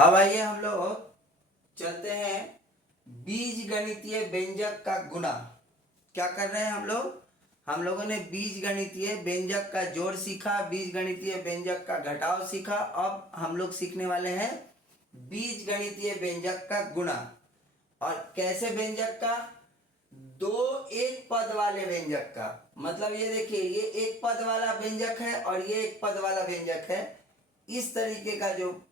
अब आइए हम लोग चलते हैं बीज गणितीय व्यंजक का गुणा। क्या कर रहे हैं हम लोगों ने बीज गणितीय व्यंजक का जोड़ सीखा, बीज गणितीय व्यंजक का घटाव सीखा। अब हम लोग सीखने वाले हैं बीज गणितीय व्यंजक का गुणा। और कैसे व्यंजक का? दो एक पद वाले व्यंजक का। मतलब ये देखिए, ये एक पद वाला व्यंजक है और ये एक पद वाला व्यंजक है। इस तरीके का जो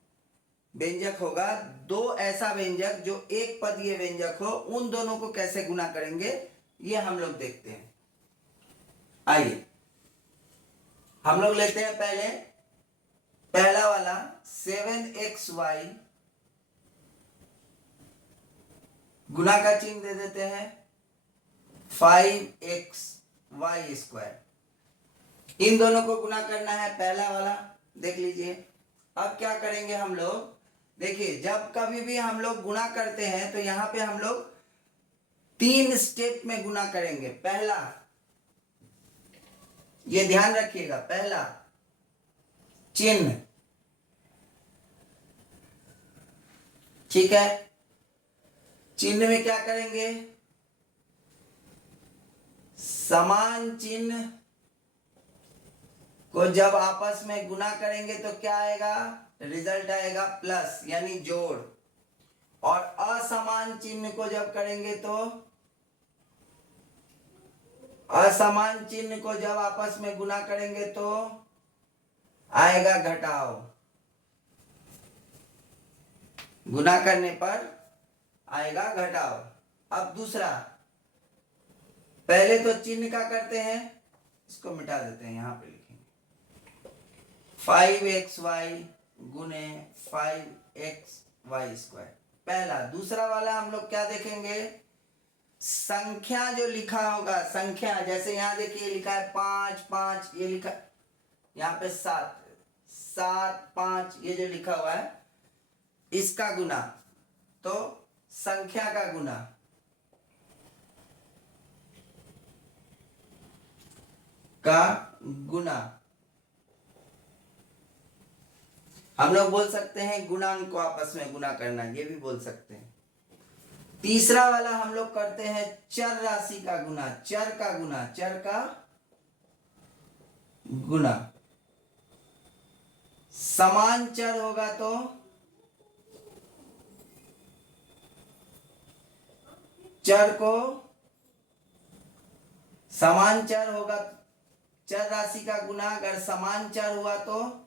व्यंजक होगा, दो ऐसा व्यंजक जो एक पदीय व्यंजक हो, उन दोनों को कैसे गुना करेंगे ये हम लोग देखते हैं। आइए हम लोग लेते हैं पहला वाला 7xy, गुना का चिन्ह दे देते हैं 5xy²। इन दोनों को गुना करना है, पहला वाला देख लीजिए। अब क्या करेंगे हम लोग? देखिए, जब कभी भी हम लोग गुणा करते हैं तो यहां पे हम लोग 3 स्टेप में गुणा करेंगे। पहला, ये ध्यान रखिएगा, पहला चिन्ह, ठीक है। चिन्ह में क्या करेंगे? समान चिन्ह को जब आपस में गुना करेंगे तो क्या आएगा? रिजल्ट आएगा प्लस, यानी जोड़। और असमान चिन्ह को जब करेंगे तो असमान चिन्ह को जब आपस में गुना करेंगे तो आएगा घटाव। गुना करने पर आएगा घटाव। अब दूसरा, पहले तो चिन्ह का करते हैं, इसको मिटा देते हैं, यहां पे लिखेंगे 5xy गुने 5xy²। पहला। दूसरा वाला हम लोग क्या देखेंगे? संख्या जो लिखा होगा, संख्या, जैसे यहां देखिए लिखा है 5 5, ये लिखा यहां पे 7 7 5, ये जो लिखा हुआ है इसका गुना, तो संख्या का गुना। हम लोग बोल सकते हैं गुणांक को आपस में गुना करना, ये भी बोल सकते हैं। तीसरा वाला हम लोग करते हैं चर राशि का गुना, चर का गुना, चर का गुना। समान चर होगा तो चर को, समान चर होगा चर राशि का गुना, अगर समान चर हुआ तो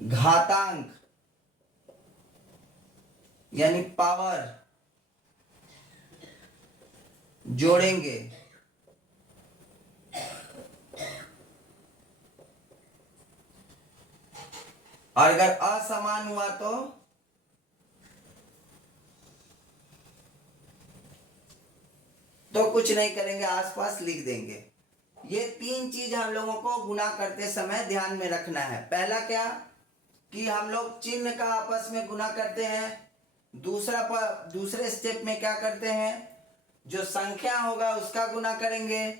घातांक, यानी पावर जोड़ेंगे। और अगर असमान हुआ तो कुछ नहीं करेंगे, आसपास लिख देंगे। ये 3 चीज हम लोगों को गुना करते समय ध्यान में रखना है। पहला क्या कि हम लोग चिन्ह का आपस में गुना करते हैं। दूसरे स्टेप में क्या करते हैं? जो संख्या होगा उसका गुना करेंगे।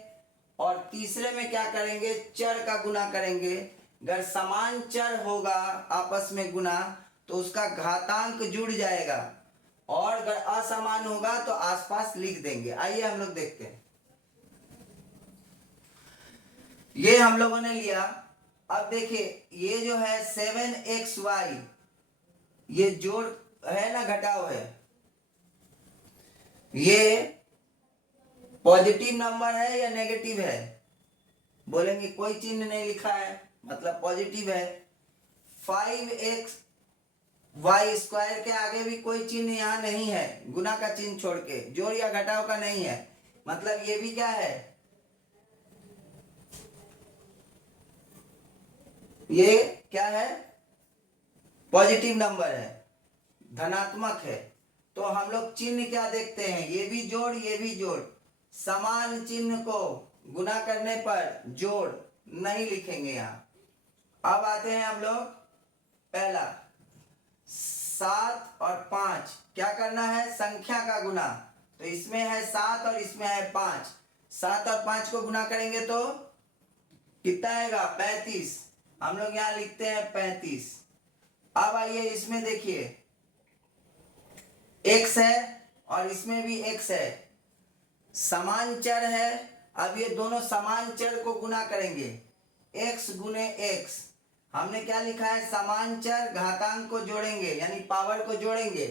और तीसरे में क्या करेंगे? चर का गुना करेंगे। अगर समान चर होगा आपस में गुना तो उसका घातांक जुड़ जाएगा, और अगर असमान होगा तो आसपास लिख देंगे। आइए हम लोग देखते हैं। ये हम लोगों ने लिया। अब देखिए, ये जो है 7xy, ये जोड़ है ना, घटाव है। ये पॉजिटिव नंबर है या नेगेटिव है? बोलेंगे कोई चिन्ह नहीं लिखा है, मतलब पॉजिटिव है। 5xy² के आगे भी कोई चिन्ह यहां नहीं है, गुना का चिन्ह छोड़ के, जोड़ या घटाव का नहीं है। मतलब ये भी क्या है? ये क्या है? पॉजिटिव नंबर है, धनात्मक है। तो हम लोग चिन्ह क्या देखते हैं? ये भी जोड़, ये भी जोड़। समान चिन्ह को गुना करने पर जोड़ नहीं लिखेंगे यहां। अब आते हैं हम लोग, पहला 7 और 5, क्या करना है? संख्या का गुना। तो इसमें है 7 और इसमें है 5, 7 और 5 को गुना करेंगे तो कितना आएगा 35। हम लोग यहाँ लिखते हैं 35। अब आइए इसमें देखिए x है और इसमें भी x है, समान चर है। अब ये दोनों समान चर को गुना करेंगे, x गुने x। हमने क्या लिखा है, समान चर घातांक को जोड़ेंगे यानी पावर को जोड़ेंगे।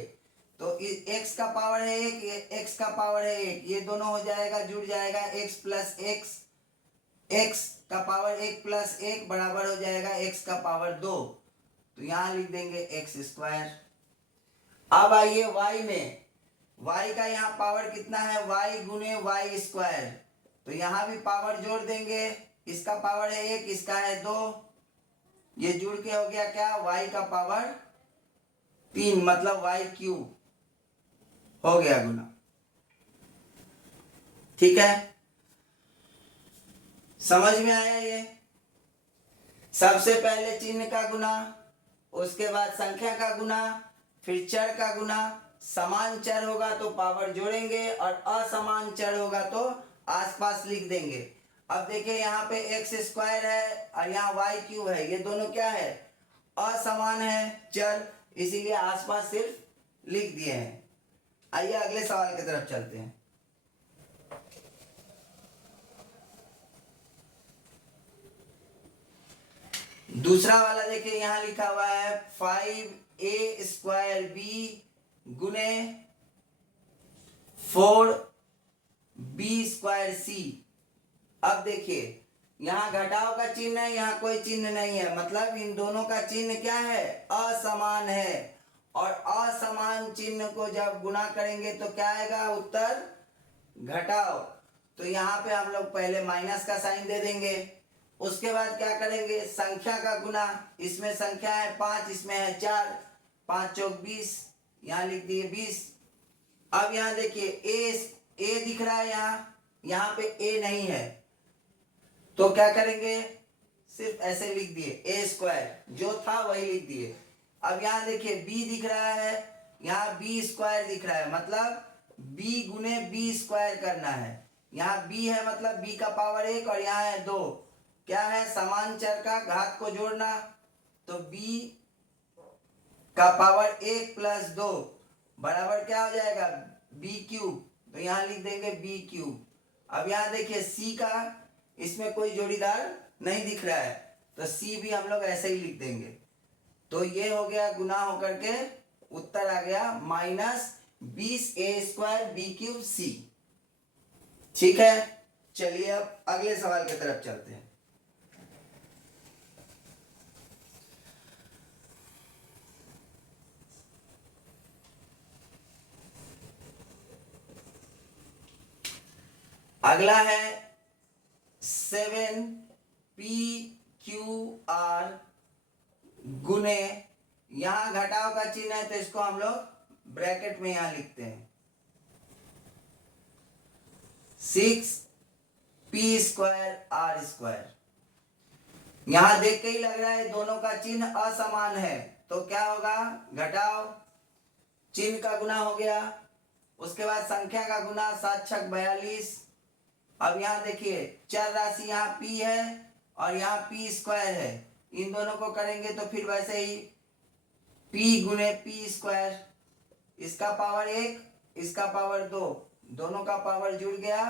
तो x का पावर है 1, ये x का पावर है 1, ये दोनों हो जाएगा, जुड़ जाएगा x प्लस x, x का पावर 1 प्लस 1 बराबर हो जाएगा x का पावर 2। तो यहां लिख देंगे x स्क्वायर। अब आइए y में, y का यहाँ पावर कितना है, y गुने y स्क्वायर। तो यहाँ भी पावर जोड़ देंगे, इसका पावर है 1, इसका है 2, ये जुड़ के हो गया क्या, y का पावर 3, मतलब y क्यूब हो गया गुना। ठीक है, समझ में आया ये। सबसे पहले चिन्ह का गुना, उसके बाद संख्या का गुना, फिर चर का गुना। समान चर होगा तो पावर जोड़ेंगे और असमान चर होगा तो आसपास लिख देंगे। अब देखिए यहाँ पे x स्क्वायर है और यहाँ y क्यूब है, ये दोनों क्या है, असमान है चर, इसीलिए आसपास सिर्फ लिख दिए हैं। आइए अगले सवाल की तरफ चलते हैं। दूसरा वाला देखिए यहाँ लिखा हुआ है 5a स्क्वायर b गुने 4b स्क्वायर c। अब देखिए यहाँ घटाव का चिन्ह है, यहाँ कोई चिन्ह नहीं है, मतलब इन दोनों का चिन्ह क्या है, असमान है। और असमान चिन्ह को जब गुना करेंगे तो क्या आएगा, उत्तर घटाव। तो यहाँ पे हम लोग पहले माइनस का साइन दे देंगे। उसके बाद क्या करेंगे, संख्या का गुना, इसमें संख्या है 5, इसमें है 4, 5 चौक 20, यहाँ लिख दिए 20। अब यहाँ देखिए ए दिख रहा है, यहाँ पे ए नहीं है, तो क्या करेंगे, सिर्फ ऐसे लिख दिए a स्क्वायर, जो था वही लिख दिए। अब यहाँ देखिए b दिख रहा है, यहाँ b स्क्वायर दिख रहा है, मतलब b गुने b स्क्वायर करना है। यहाँ b है मतलब b का पावर 1 और यहाँ है 2, क्या है, समान चर का घात को जोड़ना। तो b का पावर 1 प्लस 2 बराबर क्या हो जाएगा, b क्यूब। तो यहाँ लिख देंगे b क्यूब। अब यहाँ देखिए c का, इसमें कोई जोड़ीदार नहीं दिख रहा है, तो c भी हम लोग ऐसे ही लिख देंगे। तो ये हो गया गुना होकर के उत्तर आ गया -20a square b cube c। ठीक है, चलिए अब अगले सवाल की तरफ चलते हैं। अगला है 7pqr गुने, यहां घटाव का चिन्ह है तो इसको हम लोग ब्रैकेट में यहां लिखते हैं 6p स्क्वायर r स्क्वायर। यहां देख के ही लग रहा है दोनों का चिन्ह असमान है, तो क्या होगा, घटाव, चिन्ह का गुना हो गया। उसके बाद संख्या का गुना, 7 छक 42। अब यहाँ देखिए चर राशि यहाँ p है और यहाँ p स्क्वायर है, इन दोनों को करेंगे तो फिर वैसे ही p गुने p स्क्वायर, इसका पावर 1, इसका पावर 2, दोनों का पावर जुड़ गया,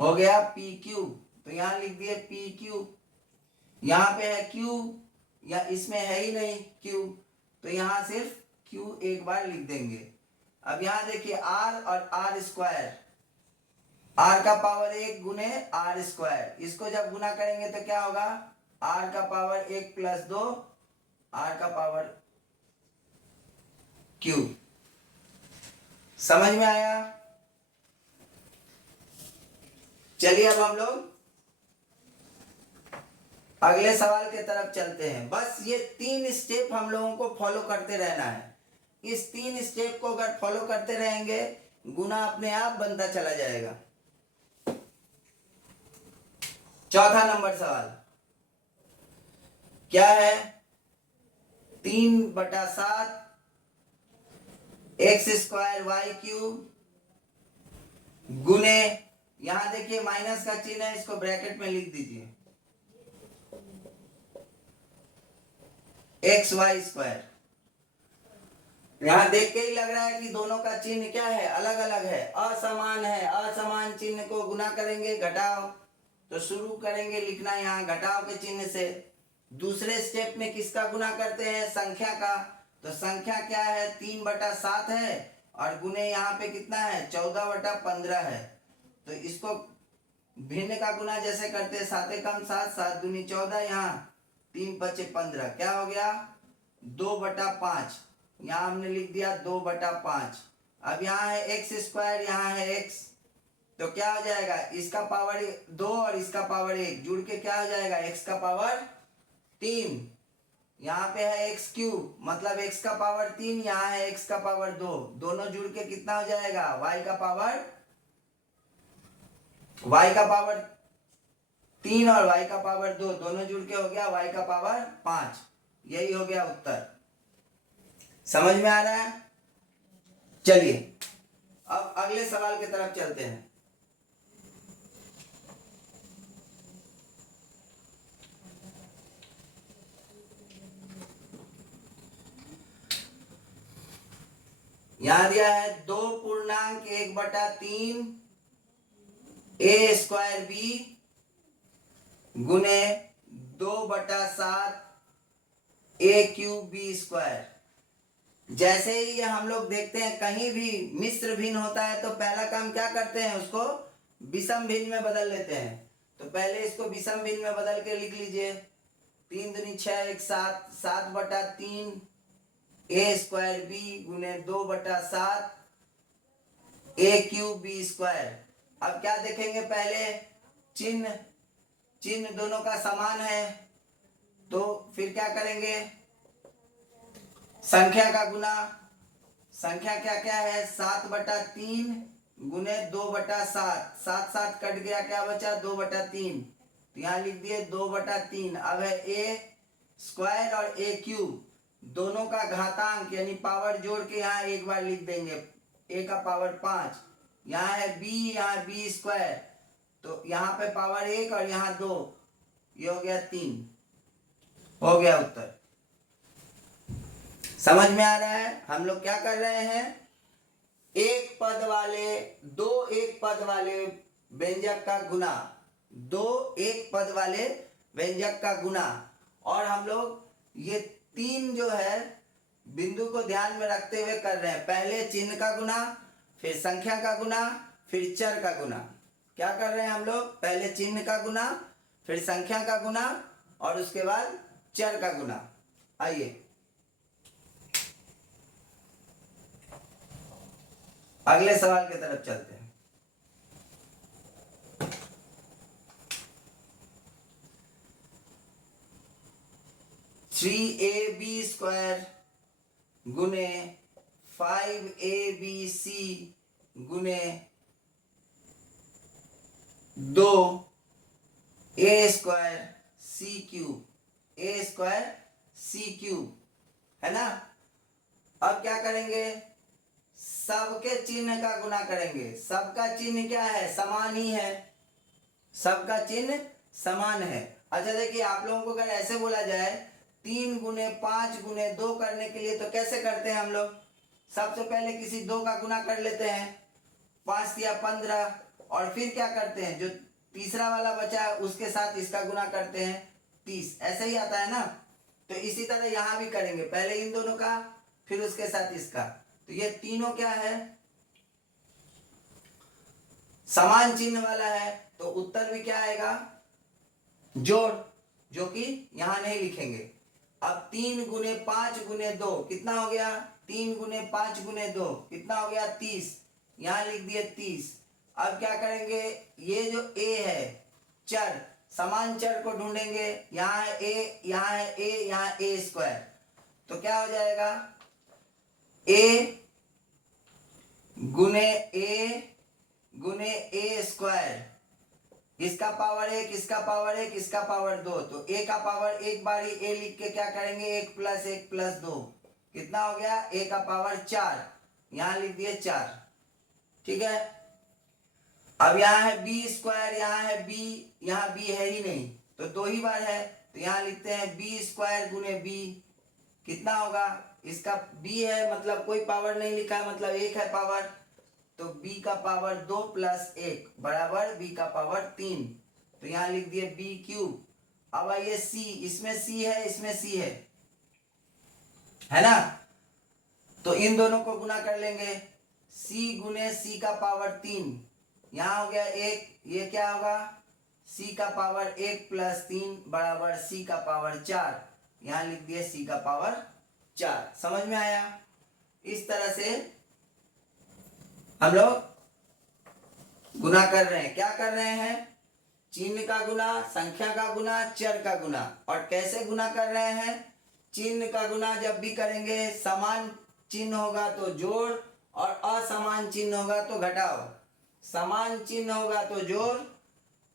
हो गया p क्यूब। तो यहाँ लिख दिए p क्यूब। यहाँ पे है क्यूब, या इसमें है ही नहीं क्यूब, तो यहाँ सिर्फ q एक बार लिख देंगे। अब यहाँ देखिए r और r स्क्वायर, r का पावर 1 गुने r स्क्वायर, इसको जब गुना करेंगे तो क्या होगा, r का पावर 1 प्लस 2, r का पावर क्यूब। समझ में आया। चलिए अब हम लोग अगले सवाल की तरफ चलते हैं। बस ये 3 स्टेप हम लोगों को फॉलो करते रहना है। इस 3 स्टेप को अगर फॉलो करते रहेंगे, गुना अपने आप बनता चला जाएगा। चौथा नंबर सवाल क्या है, 3/7 x स्क्वायर y क्यूब गुने, यहां देखिए माइनस का चिन्ह है, इसको ब्रैकेट में लिख दीजिए, एक्स वाई स्क्वायर। यहाँ देख के ही लग रहा है कि दोनों का चिन्ह क्या है, अलग अलग है, असमान है। असमान चिन्ह को गुना करेंगे घटाओ, तो शुरू करेंगे लिखना यहाँ घटाव के चिन्ह से। दूसरे स्टेप में किसका गुना करते हैं, संख्या का। तो संख्या क्या है, 3/7 है, और गुने यहाँ पे कितना है, 14/15 है। तो इसको भिन्न का गुना जैसे करते हैं, 7 कम 7, 7 दूनी 14, यहाँ 3 पचे 15, क्या हो गया 2/5। यहाँ हमने लिख दिया 2/5। अब यहाँ है एक्स स्क्वायर, यहाँ है एक्स, तो क्या हो जाएगा, इसका पावर 2 और इसका पावर 1 जुड़ के क्या हो जाएगा, एक्स का पावर 3। यहाँ पे है एक्स क्यूब, मतलब एक्स का पावर 3, यहाँ है एक्स का पावर 2, दोनों जुड़ के कितना हो जाएगा, वाई का पावर 3 और वाई का पावर 2, दोनों जुड़ के हो गया वाई का पावर 5। यही हो गया उत्तर। समझ में आ रहा है। चलिए अब अगले सवाल की तरफ चलते हैं। यहां दिया है 2.1/3 ए स्क्वायर बी गुने 2/7 ए क्यूब बी स्क्वायर। जैसे ही हम लोग देखते हैं कहीं भी मिश्र भिन्न होता है तो पहला काम क्या करते हैं, उसको विषम भिन्न में बदल लेते हैं। तो पहले इसको विषम भिन्न में बदल के लिख लीजिए, 3 दूनी 6 1 7, 7/3 ए स्क्वायर बी गुने 2/7 ए क्यूब बी स्क्वायर। अब क्या देखेंगे, पहले चिन्ह दोनों का समान है, तो फिर क्या करेंगे, संख्या का गुना। संख्या क्या क्या है, 7/3 गुने 2/7, 7 7 कट गया, क्या बचा 2/3, तो यहाँ लिख दिए 2/3। अब है ए स्क्वायर और ए क्यूब, दोनों का घातांक यानी पावर जोड़ के यहाँ एक बार लिख देंगे, ए का पावर 5। यहाँ है बी, यहाँ बी स्क्वायर, तो यहाँ पे पावर 1 और यहाँ 2, ये हो गया 3, हो गया उत्तर। समझ में आ रहा है। हम लोग क्या कर रहे हैं, दो एक पद वाले व्यंजक का गुना, 2 एक पद वाले व्यंजक का गुना। और हम लोग ये 3 जो है बिंदु को ध्यान में रखते हुए कर रहे हैं। पहले चिन्ह का गुना, फिर संख्या का गुना, फिर चर का गुना। क्या कर रहे हैं हम लोग, पहले चिन्ह का गुना, फिर संख्या का गुना, और उसके बाद चर का गुना। आइए अगले सवाल की तरफ चलते हैं। थ्री ए बी स्क्वायर गुने 5ABC गुने 2A स्क्वायर सी क्यूब, ए स्क्वायर सी क्यूब, है ना। अब क्या करेंगे, सबके चिन्ह का गुना करेंगे। सबका चिन्ह क्या है, समान ही है, सबका चिन्ह समान है। अच्छा देखिए, आप लोगों को अगर ऐसे बोला जाए 3 गुने 5 गुने 2 करने के लिए तो कैसे करते हैं हम लोग, सबसे पहले किसी 2 का गुना कर लेते हैं, 5 या 15, और फिर क्या करते हैं, जो तीसरा वाला बचा उसके साथ इसका गुना करते हैं 30, ऐसे ही आता है ना। तो इसी तरह यहाँ भी करेंगे, पहले इन दोनों का फिर उसके साथ इसका। तो ये तीनों क्या है, समान चिन्ह वाला है, तो उत्तर भी क्या आएगा, जोड़, जो कि यहां नहीं लिखेंगे। अब 3 गुने 5 गुने 2 कितना हो गया, 3 गुने 5 गुने 2 कितना हो गया 30, यहां लिख दिए 30। अब क्या करेंगे, ये जो a है चर, समान चर को ढूंढेंगे, यहाँ है a, यहाँ है a, यहाँ a स्क्वायर, तो क्या हो जाएगा, a गुने a स्क्वायर, इसका पावर 1, इसका पावर 1, इसका पावर 2, तो a का पावर एक बार ही a लिख के क्या करेंगे, 1 + 1 + 2 कितना हो गया, a का पावर 4, यहां लिख दिए 4, ठीक है। अब यहाँ है b स्क्वायर, यहाँ है b, यहाँ b है ही नहीं, तो 2 ही बार है, तो यहाँ लिखते हैं b स्क्वायर गुने b, कितना होगा, इसका b है मतलब कोई पावर नहीं लिखा है, मतलब 1 है पावर, तो b का पावर 2 प्लस 1 बराबर b का पावर 3, तो यहाँ लिख दिए b क्यूब। अब आइए c, इसमें c है इसमें c है ना, तो इन दोनों को गुना कर लेंगे, c गुने c का पावर 3, यहाँ हो गया 1, ये क्या होगा c का पावर 1 प्लस 3 बराबर c का पावर 4, यहाँ लिख दिए c का पावर 4। समझ में आया। इस तरह से हम लोग गुना कर रहे हैं। क्या कर रहे हैं, चिन्ह का गुना, संख्या का गुना, चर का गुना। और कैसे गुना कर रहे हैं, चिन्ह का गुना जब भी करेंगे समान चिन्ह होगा तो जोड़ और असमान चिन्ह होगा तो घटाओ, समान चिन्ह होगा तो जोड़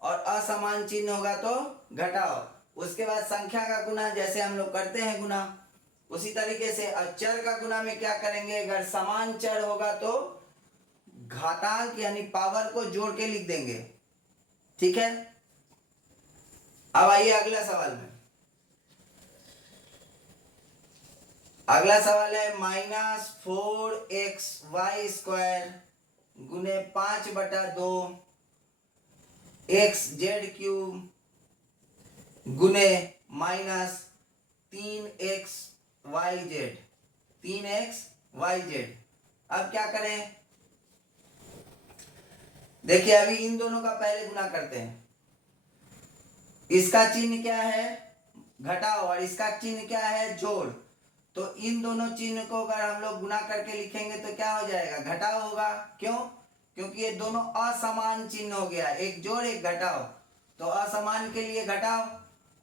और असमान चिन्ह होगा तो घटाओ। उसके बाद संख्या का गुना जैसे हम लोग करते हैं गुना, उसी तरीके से। अब चर का गुना में क्या करेंगे, अगर समान चर होगा तो घातांक यानी पावर को जोड़ के लिख देंगे, ठीक है। अब आइए अगला सवाल में। अगला सवाल है -4xy² गुने 5/2 xz³ गुने -3xyz। अब क्या करें, देखिए अभी इन दोनों का पहले गुना करते हैं। इसका चिन्ह क्या है, घटाओ, और इसका चिन्ह क्या है, जोड़। तो इन दोनों चिन्ह को अगर हम लोग गुना करके लिखेंगे तो क्या हो जाएगा, घटाओ होगा। क्यों, क्योंकि ये दोनों असमान चिन्ह हो गया, एक जोड़ एक घटाओ, तो असमान के लिए घटाओ,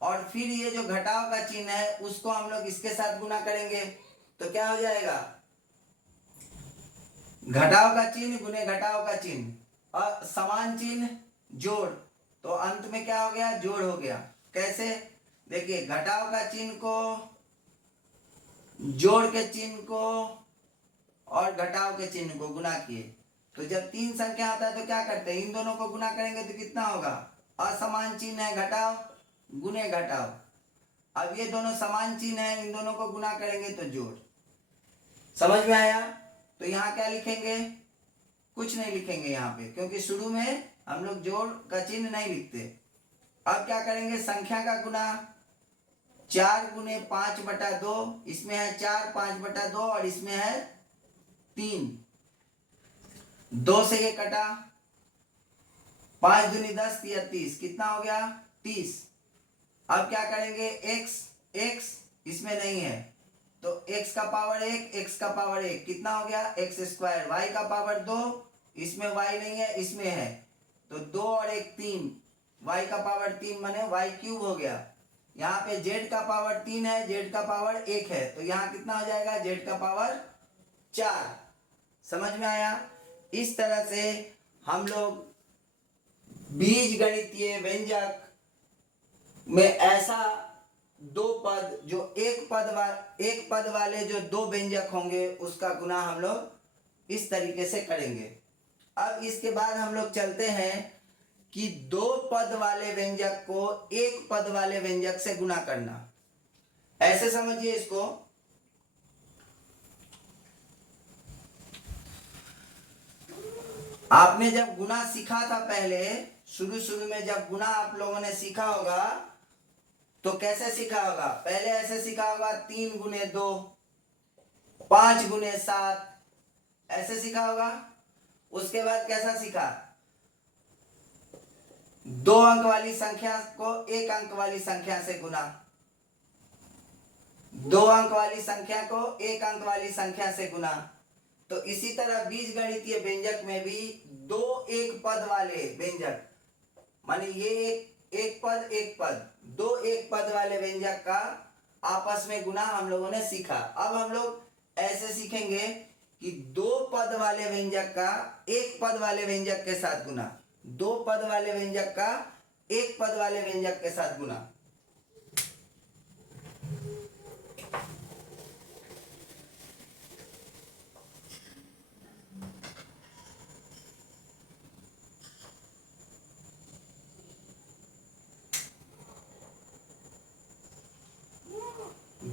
और फिर ये जो घटाव का चिन्ह है उसको हम लोग इसके साथ गुना करेंगे तो क्या हो जाएगा, घटाव का चिन्ह गुने घटाव का चिन्ह, समान चिन्ह जोड़, तो अंत में क्या हो गया, जोड़ हो गया। कैसे, देखिए घटाव का चिन्ह को जोड़ के चिन्ह को और घटाव के चिन्ह को गुना किए, तो जब 3 संख्या आता है तो क्या करते हैं, इन दोनों को गुना करेंगे तो कितना होगा, असमान चिन्ह है घटाव गुने घटाव। अब ये दोनों समान चिन्ह है, इन दोनों को गुना करेंगे तो जोड़। समझ में आया। तो यहाँ क्या लिखेंगे, कुछ नहीं लिखेंगे यहाँ पे, क्योंकि शुरू में हम लोग जोड़ का चिन्ह नहीं लिखते। अब क्या करेंगे, संख्या का गुना 4 गुने 5/2, इसमें है 4 5/2 और इसमें है 3, 2 से ये कटा, 5 दूनी 10 या 30, कितना हो गया 30। अब क्या करेंगे, x इसमें नहीं है तो x का पावर 1, x का पावर 1 कितना हो गया x², y का पावर 2, इसमें y नहीं है इसमें है, तो 2 और 1 3, y का पावर 3 माने y³ हो गया। यहाँ पे z का पावर 3 है, z का पावर 1 है, तो यहाँ कितना हो जाएगा, z का पावर 4। समझ में आया। इस तरह से हम लोग बीज गणितीय व्यंजक में ऐसा दो पद जो एक पद वाले जो 2 व्यंजक होंगे उसका गुना हम लोग इस तरीके से करेंगे। अब इसके बाद हम लोग चलते हैं कि 2 पद वाले व्यंजक को 1 पद वाले व्यंजक से गुना करना। ऐसे समझिए इसको, आपने जब गुना सीखा था पहले, शुरू में जब गुना आप लोगों ने सीखा होगा तो कैसे सीखा होगा, पहले ऐसे सीखा होगा 3 गुने 2, 5 गुने 7, ऐसे सीखा होगा। उसके बाद कैसा सीखा, 2 अंक वाली संख्या को 1 अंक वाली संख्या से गुना, 2 अंक वाली संख्या को 1 अंक वाली संख्या से गुना। तो इसी तरह बीजगणितीय व्यंजक में भी 2 एक पद वाले व्यंजक, माने ये एक पद 2 एक पद वाले व्यंजक का आपस में गुना हम लोगों ने सीखा। अब हम लोग ऐसे सीखेंगे कि 2 पद वाले व्यंजक का 1 पद वाले व्यंजक के साथ गुना, 2 पद वाले व्यंजक का 1 पद वाले व्यंजक के साथ गुना।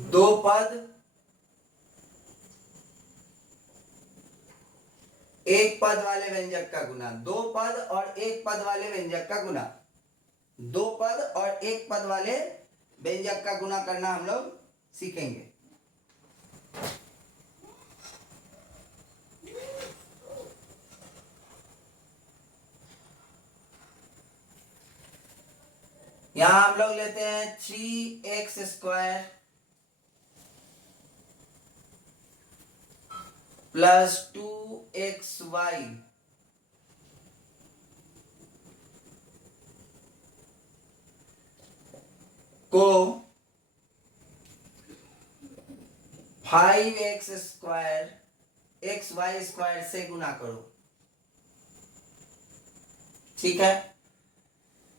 दो पद एक पद वाले व्यंजक का गुना, दो पद और एक पद वाले व्यंजक का गुना, दो पद और एक पद वाले व्यंजक का गुना करना हम लोग सीखेंगे। यहां हम लोग लेते हैं 3x² प्लस 2xy को 5x² xy² से गुना करो। ठीक है,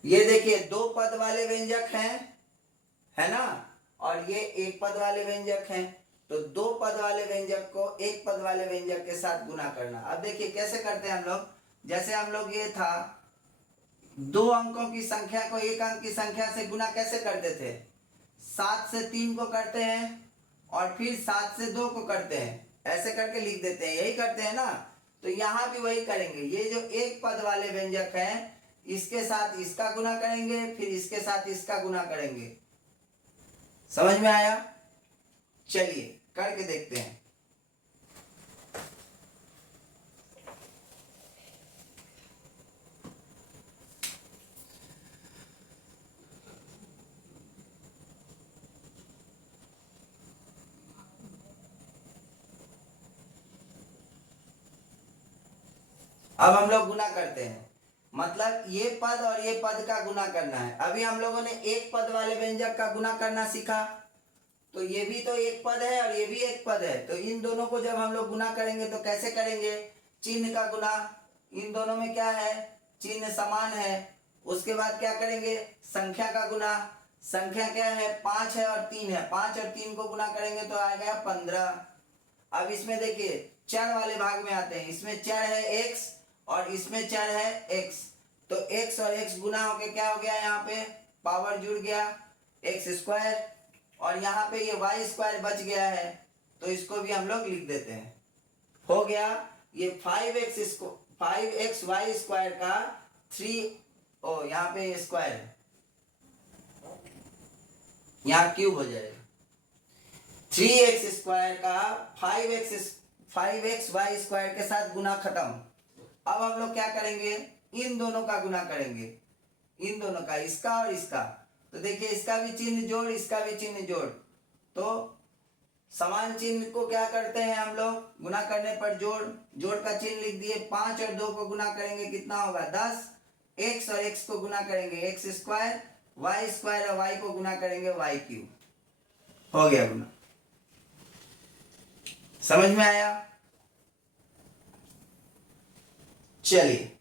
ये देखिए दो पद वाले व्यंजक हैं, है ना, और ये एक पद वाले व्यंजक हैं, तो दो पद वाले व्यंजक को एक पद वाले व्यंजक के साथ गुना करना। अब देखिए कैसे करते हैं हम लोग, जैसे हम लोग ये था, दो अंकों की संख्या को एक अंक की संख्या से गुना कैसे करते थे, 7 से 3 को करते हैं और फिर 7 से 2 को करते हैं, ऐसे करके लिख देते हैं, यही करते हैं ना। तो यहाँ भी वही करेंगे, ये जो एक पद वाले व्यंजक है इसके साथ इसका गुना करेंगे, फिर इसके साथ इसका गुना करेंगे। समझ में आया? चलिए करके देखते हैं। अब हम लोग गुना करते हैं, मतलब ये पद और ये पद का गुना करना है। अभी हम लोगों ने एक पद वाले व्यंजक का गुना करना सीखा, तो ये भी तो एक पद है और ये भी एक पद है, तो इन दोनों को जब हम लोग गुना करेंगे तो कैसे करेंगे, चिन्ह का गुना, इन दोनों में क्या है, चिन्ह समान है। उसके बाद क्या करेंगे, संख्या का गुना, संख्या क्या है, 5 है और 3 है, 5 और 3 को गुना करेंगे तो आ गया 15। अब इसमें देखिए चर वाले भाग में आते हैं, इसमें चर है x और इसमें चर है x, तो x और x गुना होके क्या हो गया, यहाँ पे पावर जुड़ गया x², और यहाँ पे ये y² बच गया है, तो इसको भी हम लोग लिख देते हैं। हो गया ये 5xy² का 3 यहाँ पे स्क्वायर है, यहाँ क्यूब हो जाएगा, 3x² का 5xy² के साथ गुना खत्म। अब हम लोग क्या करेंगे, इन दोनों का गुना करेंगे, इन दोनों का, इसका और इसका। तो देखिए इसका भी चिन्ह जोड़, इसका भी चिन्ह जोड़, तो समान चिन्ह को क्या करते हैं हम लोग, गुना करने पर जोड़, जोड़ का चिन्ह लिख दिए। 5 और 2 को गुना करेंगे कितना होगा 10, x और x को गुना करेंगे x², y² और y को गुना करेंगे y³। हो गया गुना। समझ में आया? चलिए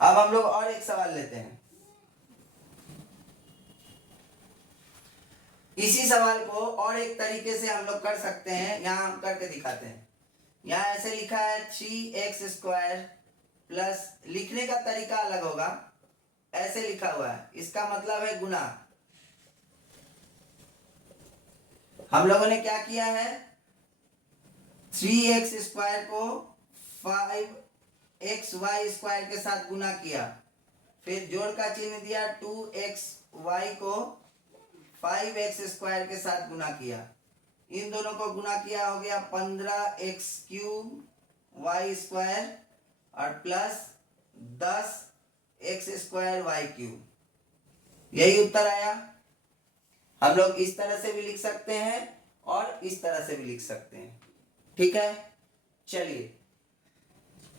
अब हम लोग और एक सवाल लेते हैं। इसी सवाल को और एक तरीके से हम लोग कर सकते हैं, यहां हम करके दिखाते हैं। यहां ऐसे लिखा है 3x² प्लस, लिखने का तरीका अलग होगा, ऐसे लिखा हुआ है, इसका मतलब है गुना। हम लोगों ने क्या किया है, 3x² को 5xy² के साथ गुना किया, फिर जोड़ का चिन्ह दिया, 2xy को 5x² के साथ गुना किया, इन दोनों को गुना किया, हो गया 15x³ y² और प्लस 10x² y³। यही उत्तर आया। हम लोग इस तरह से भी लिख सकते हैं और इस तरह से भी लिख सकते हैं। ठीक है, चलिए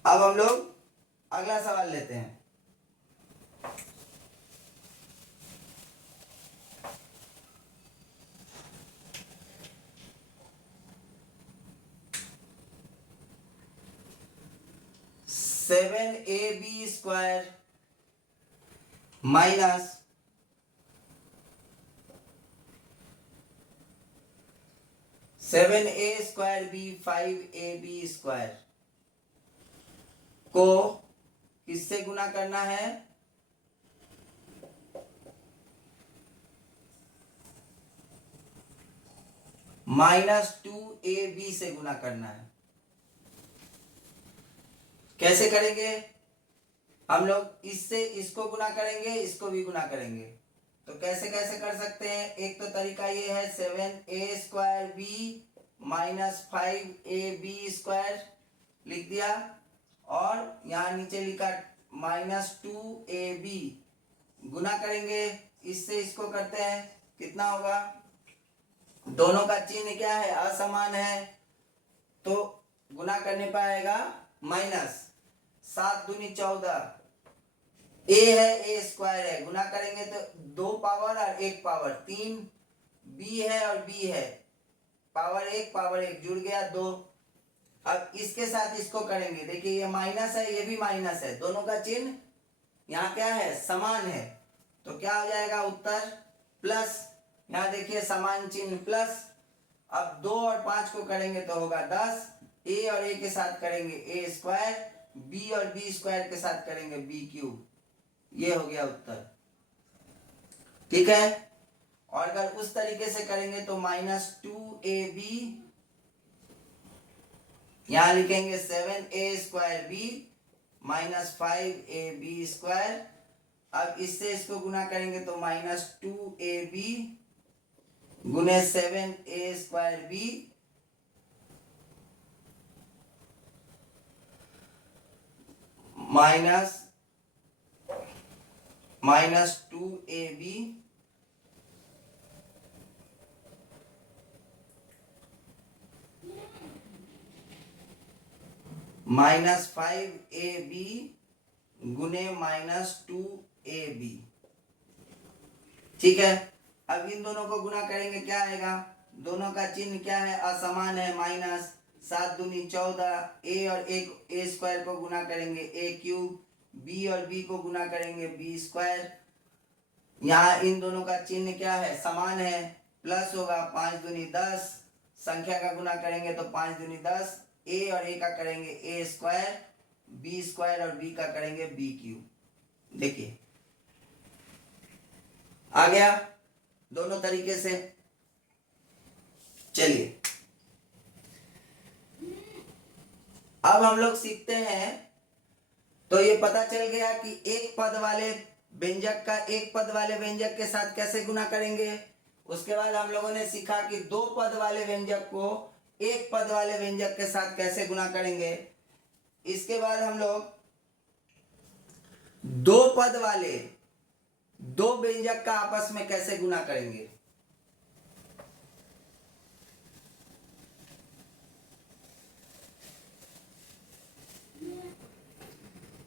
अब हम लोग अगला सवाल लेते हैं। Seven AB² minus 7A² 5AB² को किससे गुना करना है, -2AB से गुना करना है। कैसे करेंगे? हम लोग इससे इसको गुना करेंगे, इसको भी गुना करेंगे। तो कैसे कैसे कर सकते हैं? एक तो तरीका ये है 7a² b माइनस 5ab² लिख दिया, और यहाँ नीचे लिखा -2ab, गुना करेंगे, इससे इसको करते हैं, कितना होगा? दोनों का चिन्ह क्या है? असमान है, तो गुना करने पर आएगा माइनस। 7 दूनी 14, a है a² है, गुना करेंगे तो 2 पावर और 1 पावर 3, b है और b है, पावर 1 पावर 1 जुड़ गया 2। अब इसके साथ इसको करेंगे, देखिए ये माइनस है, ये भी माइनस है, दोनों का चिन्ह यहाँ क्या है? समान है, तो क्या हो जाएगा उत्तर? प्लस। यहाँ देखिए समान चिन्ह प्लस। अब 2 और 5 को करेंगे तो होगा 10, a और a के साथ करेंगे a², b और b² के साथ करेंगे b³। ये हो गया उत्तर, ठीक है। और अगर उस तरीके से करेंगे तो -2ab, यहां लिखेंगे 7a² b माइनस 5ab²। अब इससे इसको गुना करेंगे तो -2ab गुने 7a² b minus -2ab minus 5ab गुने -2ab, ठीक है। अब इन दोनों को गुना करेंगे, क्या आएगा? दोनों का चिन्ह क्या है? असमान है, माइनस। 7 दूनी 14, a और a² को गुना करेंगे a³, b और b को गुना करेंगे b²। यहाँ इन दोनों का चिन्ह क्या है? समान है, प्लस होगा। 5 दूनी 10, संख्या का गुना करेंगे तो 5 दूनी 10, a और a का करेंगे a², b² और b का करेंगे b³। देखिए आ गया दोनों तरीके से। चलिए अब हम लोग सीखते हैं। तो ये पता चल गया कि एक पद वाले व्यंजक का एक पद वाले व्यंजक के साथ कैसे गुना करेंगे। उसके बाद हम लोगों ने सीखा कि दो पद वाले व्यंजक को एक पद वाले व्यंजक के साथ कैसे गुना करेंगे। इसके बाद हम लोग दो पद वाले दो व्यंजक का आपस में कैसे गुना करेंगे।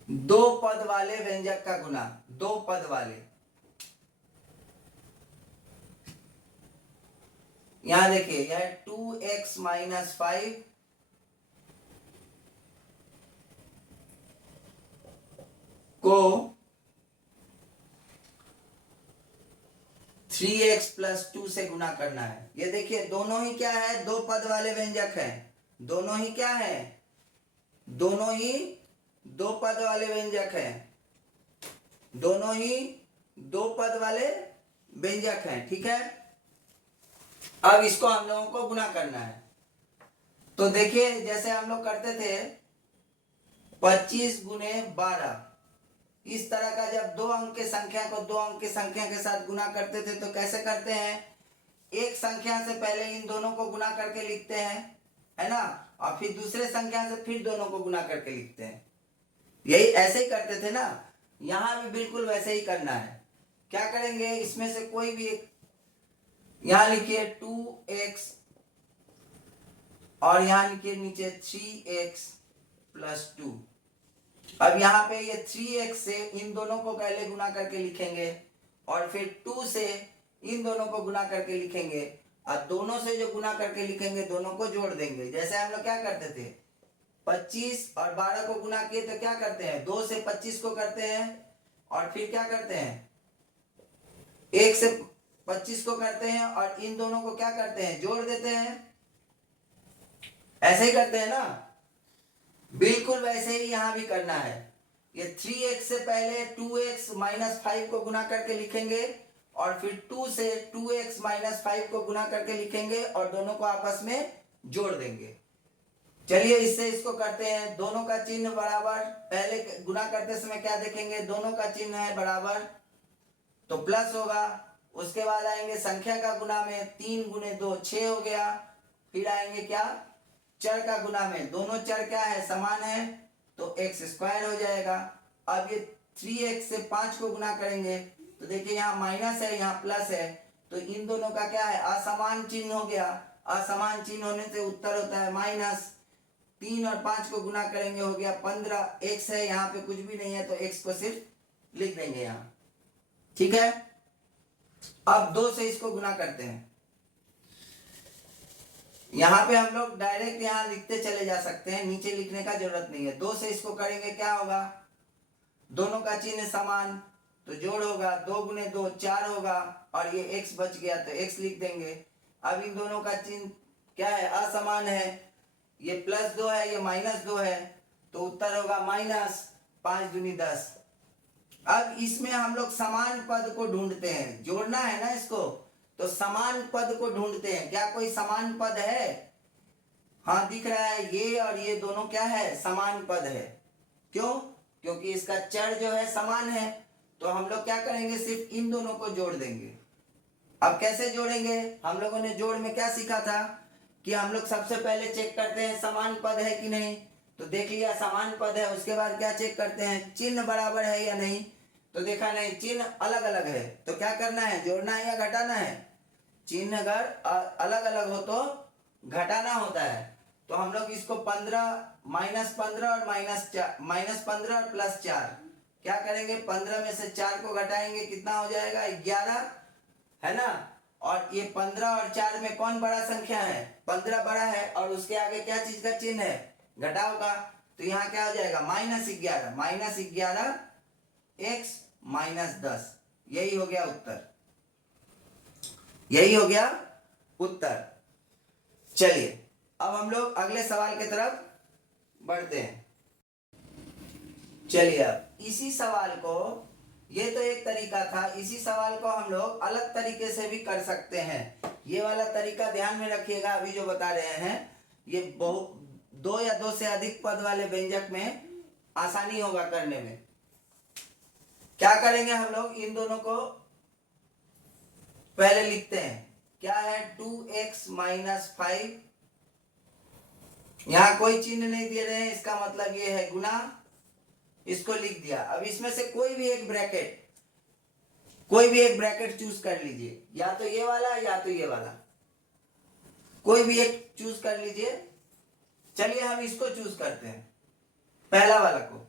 दो पद वाले व्यंजक का गुना, दो पद वाले, यहां देखिए यह 2x - 5 को 3x + 2 से गुना करना है। ये देखिए दोनों ही क्या है? दो पद वाले व्यंजक है। दोनों ही क्या है? दोनों ही दो पद वाले व्यंजक हैं। दोनों ही दो पद वाले व्यंजक हैं, ठीक है। अब इसको हम लोगों को गुना करना है। तो देखिए जैसे हम लोग करते थे 25 × 12, इस तरह का जब दो अंक की संख्या को दो अंक की संख्या के साथ गुना करते थे तो कैसे करते हैं? एक संख्या से पहले इन दोनों को गुना करके लिखते हैं, है ना, और फिर दूसरे संख्या से फिर दोनों को गुना करके लिखते हैं। यही ऐसे ही करते थे ना, यहां भी बिल्कुल वैसे ही करना है। क्या करेंगे? इसमें से कोई भी एक, यहां लिखिए 2x और यहां लिखिए नीचे 3x + 2। अब यहाँ पे ये 3x से इन दोनों को पहले गुना करके लिखेंगे और फिर 2 से इन दोनों को गुना करके लिखेंगे, और दोनों से जो गुना करके लिखेंगे दोनों को जोड़ देंगे। जैसे हम लोग क्या करते थे, 25 और 12 को गुना किए तो क्या करते हैं? 2 से 25 को करते हैं और फिर क्या करते हैं? 1 से 25 को करते हैं और इन दोनों को क्या करते हैं? जोड़ देते हैं। ऐसे ही करते हैं ना, बिल्कुल वैसे ही यहां भी करना है। ये 3x से पहले 2x - 5 को गुना करके लिखेंगे और फिर 2 से 2x - 5 को गुना करके लिखेंगे और दोनों को आपस में जोड़ देंगे, चलिए इससे इसको करते हैं, दोनों का चिन्ह बराबर, पहले गुना करते समय क्या देखेंगे, दोनों का चिन्ह है बराबर तो प्लस होगा। उसके बाद आएंगे संख्या का गुना में, 3 गुने 2 6 हो गया। फिर आएंगे क्या, चर का गुना में, दोनों चर क्या है, समान है तो एक्स स्क्वायर हो जाएगा। अब ये 3x से 5 को गुना करेंगे तो देखिए यहाँ माइनस है यहाँ प्लस है, तो इन दोनों का क्या है, असमान चिन्ह हो गया। असमान चिन्ह होने से उत्तर होता है माइनस। 3 और 5 को गुना करेंगे हो गया 15, x है यहाँ पे कुछ भी नहीं है तो x को सिर्फ लिख देंगे यहाँ, ठीक है। अब 2 से इसको गुना करते हैं, यहाँ पे हम लोग डायरेक्ट यहाँ लिखते चले जा सकते हैं, नीचे लिखने का जरूरत नहीं है। 2 से इसको करेंगे क्या होगा, दोनों का चिन्ह समान तो जोड़ होगा, 2 गुने 2 4 होगा और ये x बच गया तो x लिख देंगे। अब इन दोनों का चिन्ह क्या है, असमान है, ये +2 है ये -2 है तो उत्तर होगा माइनस 5 दूनी 10। अब इसमें हम लोग समान पद को ढूंढते हैं, जोड़ना है ना इसको, तो समान पद को ढूंढते हैं। क्या कोई समान पद है, हाँ दिख रहा है, ये और ये दोनों क्या है, समान पद है। क्यों, क्योंकि इसका चर जो है समान है, तो हम लोग क्या करेंगे, सिर्फ इन दोनों को जोड़ देंगे। अब कैसे जोड़ेंगे, हम लोगों ने जोड़ में क्या सीखा था कि हम लोग सबसे पहले चेक करते हैं समान पद है कि नहीं, तो देख लिया समान पद है। उसके बाद क्या चेक करते हैं, चिन्ह बराबर है या नहीं, तो देखा नहीं चिन्ह अलग अलग है, तो क्या करना है, जोड़ना है या घटाना है। चिन्ह अगर अलग अलग हो तो घटाना होता है, तो हम लोग इसको 15 -15 और -15 और +4 क्या करेंगे, 15 में से 4 को घटाएंगे कितना हो जाएगा, 11 है ना। और ये 15 और 4 में कौन बड़ा संख्या है, 15 बड़ा है और उसके आगे क्या चीज का चिन्ह है, घटाव का, तो यहाँ क्या हो जाएगा -11 x -10, यही हो गया उत्तर, यही हो गया उत्तर। चलिए अब हम लोग अगले सवाल की तरफ बढ़ते हैं। चलिए अब इसी सवाल को, ये तो एक तरीका था, इसी सवाल को हम लोग अलग तरीके से भी कर सकते हैं। ये वाला तरीका ध्यान में रखिएगा, अभी जो बता रहे हैं ये बहुत 2 या 2 से अधिक पद वाले व्यंजक में आसानी होगा करने में। क्या करेंगे, हम लोग इन दोनों को पहले लिखते हैं, क्या है 2x - 5, यहां कोई चिन्ह नहीं दे रहे हैं, इसका मतलब ये है गुना, इसको लिख दिया। अब इसमें से कोई भी एक ब्रैकेट चूज कर लीजिए, या तो ये वाला या तो ये वाला, कोई भी एक चूज कर लीजिए। चलिए हम इसको चूज करते हैं, पहला वाला को,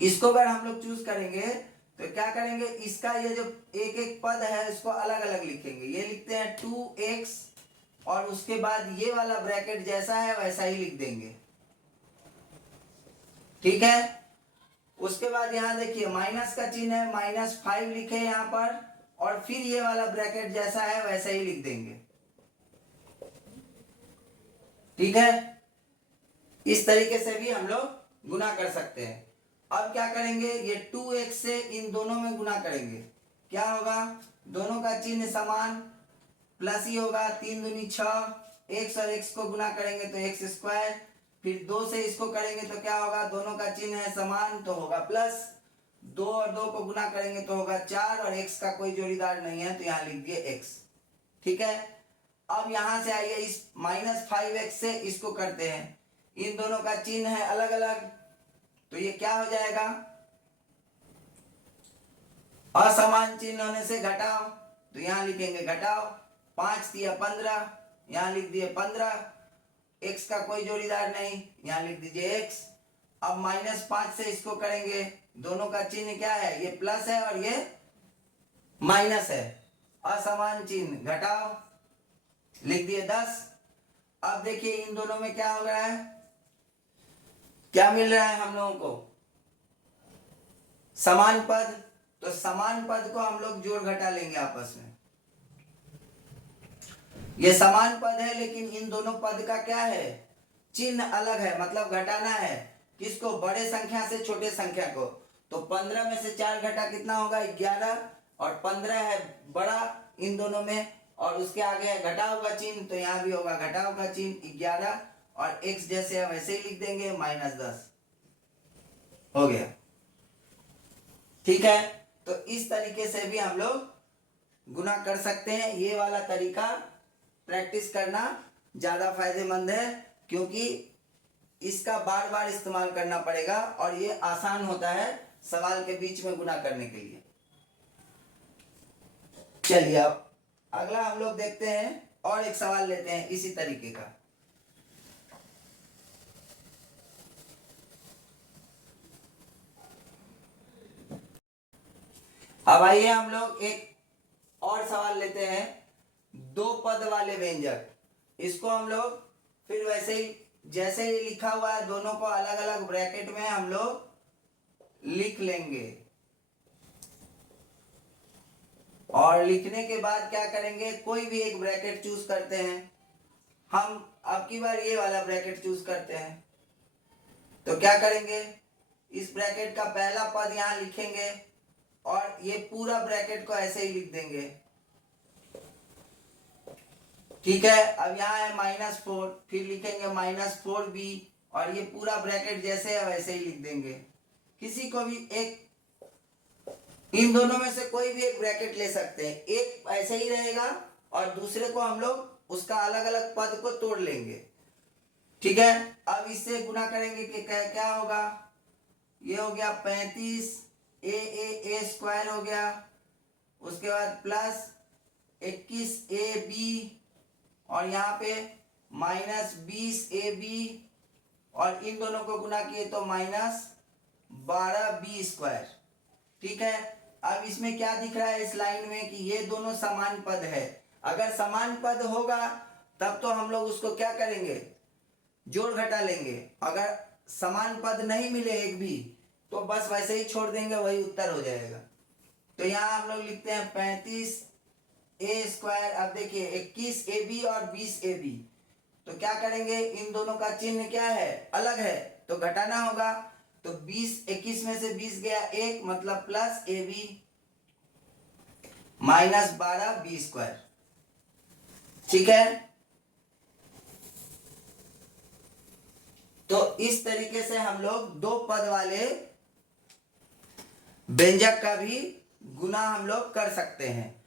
इसको अगर हम लोग चूज करेंगे तो क्या करेंगे, इसका ये जो एक एक पद है इसको अलग अलग लिखेंगे। ये लिखते हैं 2x और उसके बाद ये वाला ब्रैकेट जैसा है वैसा ही लिख देंगे, ठीक है। उसके बाद यहां देखिए माइनस का चिन्ह है, -5 लिखे यहां पर, और फिर ये वाला ब्रैकेट जैसा है वैसा ही लिख देंगे, ठीक है। इस तरीके से भी हम लोग गुना कर सकते हैं। अब क्या करेंगे, ये 2x से इन दोनों में गुना करेंगे, क्या होगा, दोनों का चिन्ह समान, प्लस ही होगा, 3 दूनी 6, x और x को गुना करेंगे तो x², फिर 2 से इसको करेंगे तो क्या होगा, दोनों का चिन्ह है समान तो होगा प्लस, 2 और 2 को गुना करेंगे तो होगा 4 और x का कोई जोड़ीदार नहीं है तो यहाँ लिख दिए x, ठीक है। अब यहां से आइए इस -5x से इसको करते हैं, इन दोनों का चिन्ह है अलग अलग, तो ये क्या हो जाएगा, असमान चिन्ह होने से घटाव, तो यहां लिखेंगे घटाव, 5 दिया 15, यहां लिख दिए 15, x का कोई जोड़ीदार नहीं, यहां लिख दीजिए x। अब -5 से इसको करेंगे, दोनों का चिन्ह क्या है, ये प्लस है और ये माइनस है, असमान चिन्ह घटाव, लिख दिए 10। अब देखिए इन दोनों में क्या हो रहा है, क्या मिल रहा है हम लोगों को, समान पद, तो समान पद को हम लोग जोड़ घटा लेंगे आपस में। ये समान पद है लेकिन इन दोनों पद का क्या है, चिन्ह अलग है, मतलब घटाना है किसको, बड़े संख्या से छोटे संख्या को। तो 15 में से 4 घटा कितना होगा 11, और 15 है बड़ा इन दोनों में, और उसके आगे है घटाव का चिन्ह, तो यहाँ भी होगा घटाव का चिन्ह 11, और x जैसे है वैसे ही लिख देंगे, -10 हो गया। ठीक है, तो इस तरीके से भी हम लोग गुना कर सकते हैं। ये वाला तरीका प्रैक्टिस करना ज़्यादा फायदेमंद है, क्योंकि इसका बार बार इस्तेमाल करना पड़ेगा और ये आसान होता है सवाल के बीच में गुना करने के लिए। चलिए अब अगला हम लोग देखते हैं और एक सवाल लेते हैं इसी तरीके का। अब आइए हम लोग एक और सवाल लेते हैं, 2 पद वाले व्यंजक। इसको हम लोग फिर वैसे ही जैसे ही लिखा हुआ है दोनों को अलग अलग ब्रैकेट में हम लोग लिख लेंगे, और लिखने के बाद क्या करेंगे, कोई भी एक ब्रैकेट चूज करते हैं। हम अब की बार ये वाला ब्रैकेट चूज करते हैं। तो क्या करेंगे, इस ब्रैकेट का पहला पद यहां लिखेंगे और ये पूरा ब्रैकेट को ऐसे ही लिख देंगे। ठीक है, अब यहाँ है -4, फिर लिखेंगे -4b और ये पूरा ब्रैकेट जैसे है वैसे ही लिख देंगे। किसी को भी एक, इन दोनों में से कोई भी एक ब्रैकेट ले सकते हैं, एक ऐसे ही रहेगा और दूसरे को हम लोग उसका अलग अलग पद को तोड़ लेंगे। ठीक है, अब इससे गुना करेंगे कि क्या होगा, ये हो गया 35 a स्क्वायर हो गया, उसके बाद प्लस 21ab और यहाँ पे -20ab और इन दोनों को गुना किए तो -12b स्क्वायर। ठीक है, अब इसमें क्या दिख रहा है इस लाइन में कि ये दोनों समान पद है। अगर समान पद होगा तब तो हम लोग उसको क्या करेंगे, जोड़ घटा लेंगे। अगर समान पद नहीं मिले एक भी तो बस वैसे ही छोड़ देंगे, वही उत्तर हो जाएगा। तो यहाँ हम लोग लिखते हैं 35a स्क्वायर। अब देखिए 21ab और 20ab, तो क्या करेंगे, इन दोनों का चिन्ह क्या है, अलग है, तो घटाना होगा। तो 21 में से 20 गया 1, मतलब प्लस ab -12b स्क्वायर। ठीक है, तो इस तरीके से हम लोग 2 पद वाले व्यंजक का भी गुना हम लोग कर सकते हैं।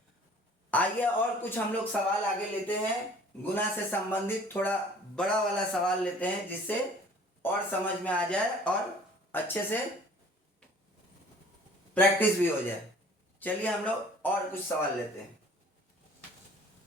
आइए और कुछ हम लोग सवाल आगे लेते हैं, गुना से संबंधित थोड़ा बड़ा वाला सवाल लेते हैं जिससे और समझ में आ जाए और अच्छे से प्रैक्टिस भी हो जाए। चलिए हम लोग और कुछ सवाल लेते हैं।